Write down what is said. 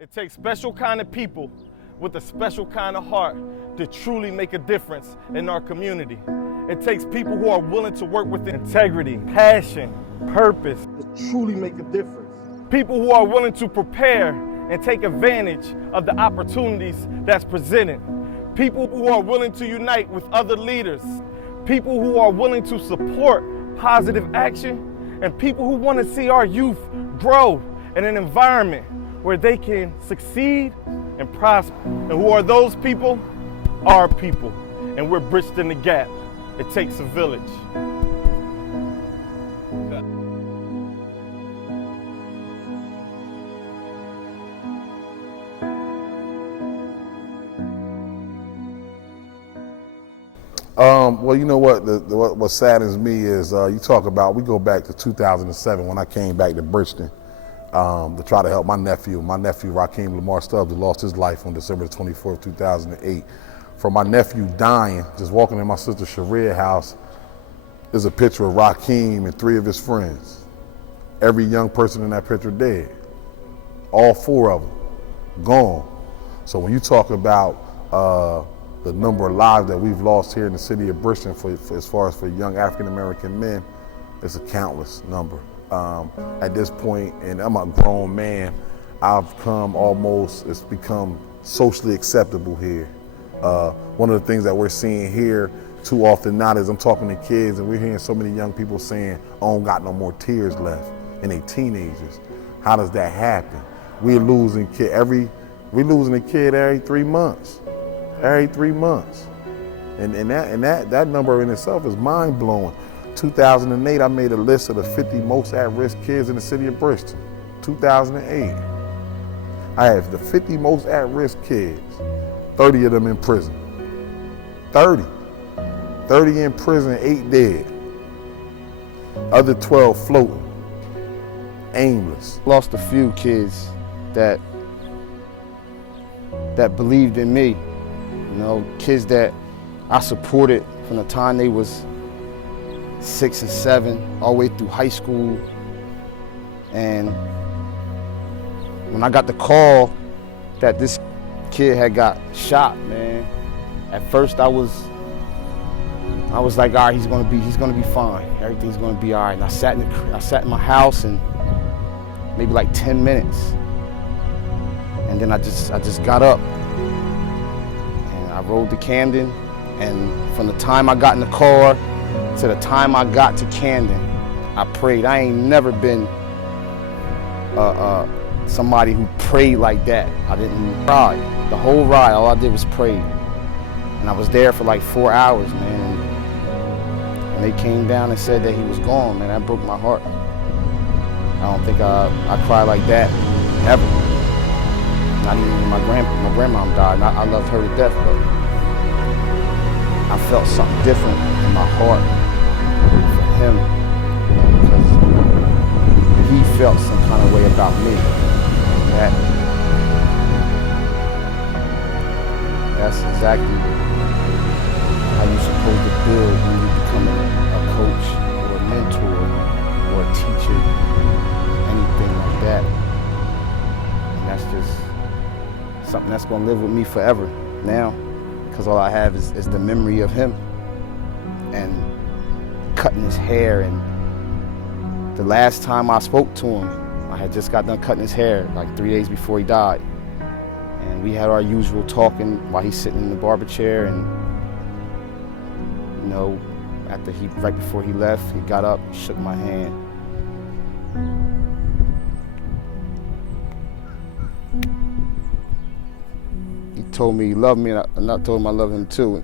It takes special kind of people with a special kind of heart to truly make a difference in our community. It takes people who are willing to work with integrity, passion, purpose to truly make a difference. People who are willing to prepare and take advantage of the opportunities that's presented. People who are willing to unite with other leaders. People who are willing to support positive action, and people who want to see our youth grow in an environment where they can succeed and prosper. And who are those people? Our people. And we're Bridgeton the Gap. It takes a village. Well, you know what? What saddens me is you talk about, we go back to 2007 when I came back to Bridgeton to try to help my nephew. My nephew, Raheem Lamar Stubbs, who lost his life on December 24th, 2008. From my nephew dying, just walking in my sister Sharia's house, there's a picture of Raheem and 3 of his friends. Every young person in that picture dead. All 4 of them gone. So when you talk about the number of lives that we've lost here in the city of Bridgeton for as far as for young African-American men, it's a countless number. At this point, and I'm a grown man, I've come almost, it's become socially acceptable here. One of the things that we're seeing here too often now is I'm talking to kids and we're hearing so many young people saying, I don't got no more tears left, and they teenagers. How does that happen? We're losing a kid every 3 months. Every 3 months. And that number in itself is mind blowing. 2008, I made a list of the 50 most at-risk kids in the city of Bridgeton. 2008. I have the 50 most at-risk kids, 30 of them in prison. 30 in prison, 8 dead. Other 12 floating, aimless. Lost a few kids that believed in me. You know, kids that I supported from the time they was 6 and 7, all the way through high school. And when I got the call that this kid had got shot, man, at first I was like, all right, he's gonna be fine. Everything's gonna be all right. And I sat in my house and maybe like 10 minutes, and then I just got up. I rode to Camden, and from the time I got in the car to the time I got to Camden, I prayed. I ain't never been somebody who prayed like that. I didn't cry. The whole ride, all I did was pray. And I was there for like 4 hours, man. And they came down and said that he was gone, man. That broke my heart. I don't think I cried like that ever. Not even when my grandmom died, and I loved her to death, but I felt something different in my heart for him, because he felt some kind of way about me. And that's exactly how you're supposed to build when you become a coach or a mentor or a teacher, anything like that. And that's just something that's gonna live with me forever now, because all I have is the memory of him and cutting his hair. And the last time I spoke to him, I had just got done cutting his hair like 3 days before he died. And we had our usual talking while he's sitting in the barber chair, and you know, right before he left, he got up, shook my hand. He told me he loved me, and I told him I love him too.